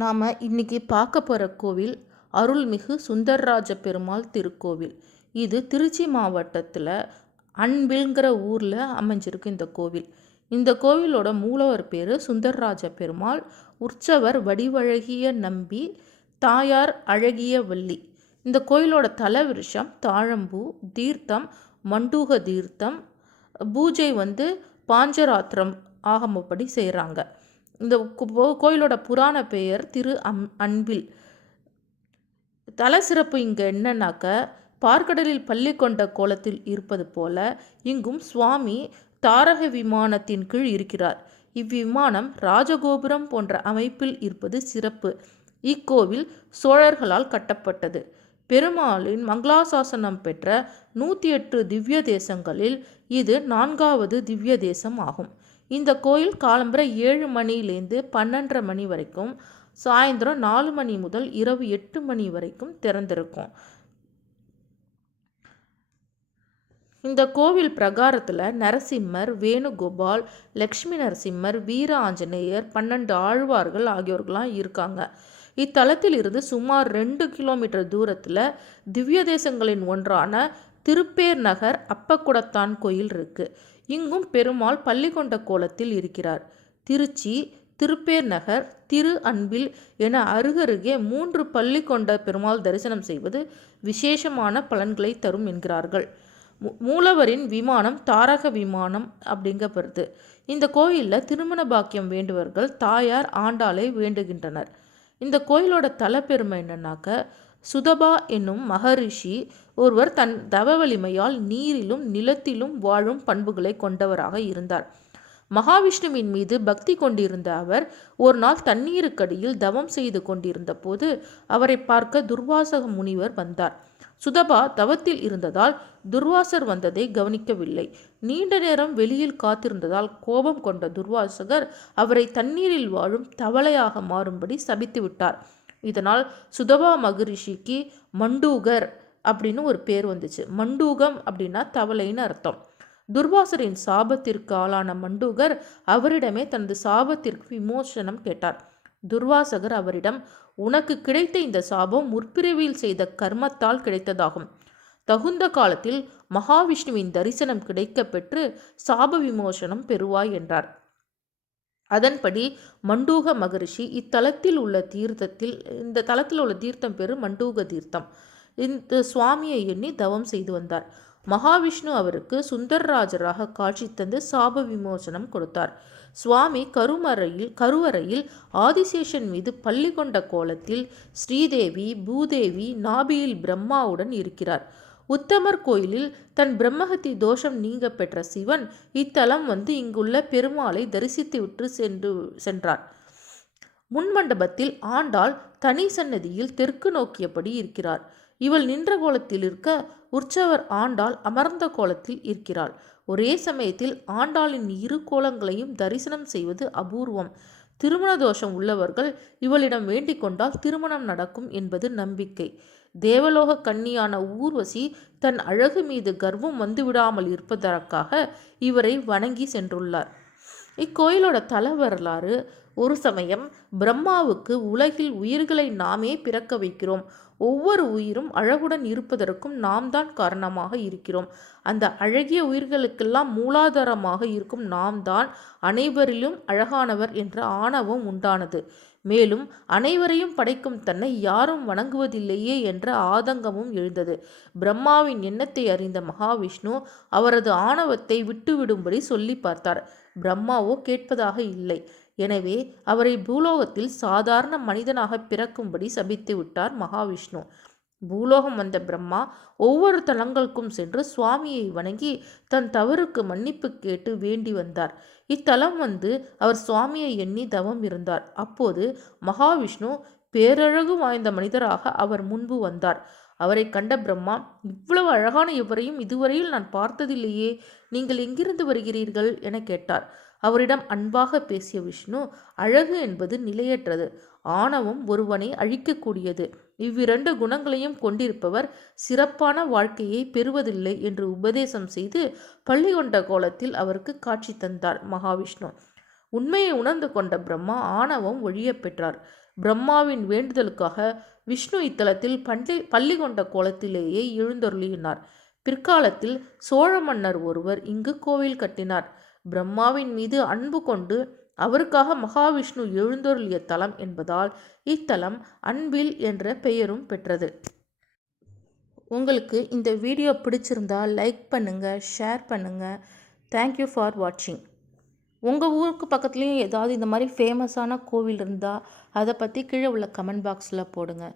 நாம் இன்னைக்கு பார்க்க போகிற கோவில் அருள்மிகு சுந்தரராஜ பெருமாள் திருக்கோவில். இது திருச்சி மாவட்டத்தில் அன்பில்ங்கிற ஊரில் அமைஞ்சிருக்கு இந்த கோவில். இந்த கோவிலோட மூலவர் பேர் சுந்தரராஜ பெருமாள், உற்சவர் வடிவழகிய நம்பி, தாயார் அழகிய வள்ளி. இந்த கோயிலோட தல விருஷம் தாழம்பூ, தீர்த்தம் மண்டூக தீர்த்தம், பூஜை பாஞ்சராத்திரம் ஆகமப்படி செய்கிறாங்க. இந்த கோயிலோட புராண பெயர் திரு அன்பில். தல சிறப்பு இங்கே என்னன்னாக்க, பார்க்கடலில் பள்ளி கொண்ட கோலத்தில் இருப்பது போல இங்கும் சுவாமி தாரக விமானத்தின் கீழ் இருக்கிறார். இவ்விமானம் ராஜகோபுரம் போன்ற அமைப்பில் இருப்பது சிறப்பு. இக்கோவில் சோழர்களால் கட்டப்பட்டது. பெருமாளின் மங்களாசாசனம் பெற்ற 108 திவ்ய தேசங்களில் இது 4வது திவ்ய தேசம் ஆகும். இந்த கோயில் காலம்பரை 7 மணிலேருந்து 12:30 மணி வரைக்கும், சாயந்தரம் 4 மணி முதல் இரவு 8 மணி வரைக்கும் திறந்திருக்கும். இந்த கோவில் பிரகாரத்தில் நரசிம்மர், வேணுகோபால், லக்ஷ்மி நரசிம்மர், வீர ஆஞ்சநேயர், 12 ஆழ்வார்கள் ஆகியோர்கள்லாம் இருக்காங்க. இத்தலத்தில் இருந்து சுமார் 2 கிலோமீட்டர் தூரத்தில் திவ்ய தேசங்களின் ஒன்றான திருப்பேர் நகர் அப்பக்குடத்தான் கோயில் இருக்கு. இங்கும் பெருமாள் பள்ளி கொண்ட கோலத்தில் இருக்கிறார். திருச்சி, திருப்பேர் நகர், திரு அன்பில் என அருகருகே 3 பள்ளி கொண்ட பெருமாள் தரிசனம் செய்வது விசேஷமான பலன்களை தரும் என்கிறார்கள். மூலவரின் விமானம் தாரக விமானம் அப்படிங்கப்படுது. இந்த கோயிலில் திருமண பாக்கியம் வேண்டுவர்கள் தாயார் ஆண்டாளை வேண்டுகின்றனர். இந்த கோயிலோட தலப்பெருமை என்னன்னாக்க, சுதபா என்னும் மகரிஷி ஒருவர் தன் தவ வலிமையால் நீரிலும் நிலத்திலும் வாழும் பண்புகளை கொண்டவராக இருந்தார். மகாவிஷ்ணுவின் மீது பக்தி கொண்டிருந்த அவர் ஒரு நாள் தண்ணீருக்கடியில் தவம் செய்து கொண்டிருந்த போது அவரை பார்க்க துர்வாசக முனிவர் வந்தார். சுதபா தவத்தில் இருந்ததால் துர்வாசர் வந்ததை கவனிக்கவில்லை. நீண்ட நேரம் வெளியில் காத்திருந்ததால் கோபம் கொண்ட துர்வாசகர் அவரை தண்ணீரில் வாழும் தவளையாக மாறும்படி சபித்து விட்டார். இதனால் சுதபா மகரிஷிக்கு மண்டூகர் அப்படின்னு ஒரு பேர் வந்துச்சு. மண்டூகம் அப்படின்னா தவளைன்னு அர்த்தம். துர்வாசரின் சாபத்திற்கு ஆளான மண்டூகர் அவரிடமே தனது சாபத்திற்கு விமோசனம் கேட்டார். துர்வாசகர் அவரிடம், உனக்கு கிடைத்த இந்த சாபம் முற்பிறவியில் செய்த கர்மத்தால் கிடைத்ததாகும். தகுந்த காலத்தில் மகாவிஷ்ணுவின் தரிசனம் கிடைக்க பெற்று சாப விமோசனம் பெறுவாய் என்றார். அதன்படி மண்டூக மகரிஷி இந்த தலத்தில் உள்ள தீர்த்தம் பேரு மண்டூக தீர்த்தம். இந்த சுவாமியை எண்ணி தவம் செய்து வந்தார். மகாவிஷ்ணு அவருக்கு சுந்தரராஜராக காட்சி தந்து சாப விமோசனம் கொடுத்தார். சுவாமி கருவறையில் ஆதிசேஷன் மீது பள்ளி கொண்ட கோலத்தில் ஸ்ரீதேவி, பூதேவி, நாபியில் பிரம்மாவுடன் இருக்கிறார். உத்தமர் கோயிலில் தன் பிரம்மஹத்தி தோஷம் நீங்க பெற்ற சிவன் இத்தலம் இங்குள்ள பெருமாளை தரிசித்துவிட்டு சென்றார். முன்மண்டபத்தில் ஆண்டாள் தனி சன்னதியில் தெற்கு நோக்கியபடி இருக்கிறார். இவள் நின்ற கோலத்தில் இருக்க, உற்சவர் ஆண்டாள் அமர்ந்த கோலத்தில் இருக்கிறாள். ஒரே சமயத்தில் ஆண்டாளின் 2 கோலங்களையும் தரிசனம் செய்வது அபூர்வம். திருமண தோஷம் உள்ளவர்கள் இவளிடம் வேண்டிக் கொண்டால் திருமணம் நடக்கும் என்பது நம்பிக்கை. தேவலோக கன்னியான ஊர்வசி தன் அழகு மீது கர்வம் வந்துவிடாமல் இருப்பதற்காக இவரை வணங்கி சென்றுள்ளார். இக்கோயிலோட தல வரலாறு, ஒரு சமயம் பிரம்மாவுக்கு உலகில் உயிர்களை நாமே பிறக்க வைக்கிறோம், ஒவ்வொரு உயிரும் அழகுடன் இருப்பதற்கும் நாம் தான் காரணமாக இருக்கிறோம், அந்த அழகிய உயிர்களுக்கெல்லாம் மூலாதாரமாக இருக்கும் நாம் தான் அனைவரிலும் அழகானவர் என்ற ஆணவம் உண்டானது. மேலும் அனைவரையும் படைக்கும் தன்னை யாரும் வணங்குவதில்லையே என்ற ஆதங்கமும் எழுந்தது. பிரம்மாவின் எண்ணத்தை அறிந்த மகாவிஷ்ணு அவரது ஆணவத்தை விட்டுவிடும்படி சொல்லி பார்த்தார். பிரம்மாவோ கேட்பதாக இல்லை. எனவே அவரை பூலோகத்தில் சாதாரண மனிதனாக பிறக்கும்படி சபித்து விட்டார் மகாவிஷ்ணு. பூலோகம் வந்த பிரம்மா ஒவ்வொரு தலங்களுக்கும் சென்று சுவாமியை வணங்கி தன் தவறுக்கு மன்னிப்பு கேட்டு வேண்டி வந்தார். இத்தலம் அவர் சுவாமியை எண்ணி தவம் இருந்தார். அப்போது மகாவிஷ்ணு பேரழகு வாய்ந்த மனிதராக அவர் முன்பு வந்தார். அவரை கண்ட பிரம்மா, இவ்வளவு அழகான இவரையும் இதுவரையில் நான் பார்த்ததில்லையே, நீங்கள் எங்கிருந்து வருகிறீர்கள் என கேட்டார். அவரிடம் அன்பாக பேசிய விஷ்ணு, அழகு என்பது நிலையற்றது, ஆணவம் ஒருவனை அழிக்கக்கூடியது, இவ்விரண்டு குணங்களையும் கொண்டிருப்பவர் சிறப்பான வாழ்க்கையை பெறுவதில்லை என்று உபதேசம் செய்து பள்ளி கொண்ட கோலத்தில் அவருக்கு காட்சி தந்தார் மகாவிஷ்ணு. உண்மையை உணர்ந்து கொண்ட பிரம்மா ஆணவம் ஒழிய பெற்றார். பிரம்மாவின் வேண்டுதலுக்காக விஷ்ணு இத்தலத்தில் பள்ளி கொண்ட கோலத்திலேயே எழுந்தருளினார். பிற்காலத்தில் சோழ மன்னர் ஒருவர் இங்கு கோவில் கட்டினார். பிரம்மாவின் மீது அன்பு கொண்டு அவருக்காக மகாவிஷ்ணு எழுந்தருளிய தலம் என்பதால் இத்தலம் அன்பில் என்ற பெயரும் பெற்றது. உங்களுக்கு இந்த வீடியோ பிடிச்சிருந்தா லைக் பண்ணுங்கள், ஷேர் பண்ணுங்கள். தேங்க்யூ ஃபார் வாட்சிங். உங்கள் ஊருக்கு பக்கத்துலேயும் ஏதாவது இந்த மாதிரி ஃபேமஸான கோவில் இருந்தால் அதை பற்றி கீழே உள்ள கமெண்ட் பாக்ஸில் போடுங்க.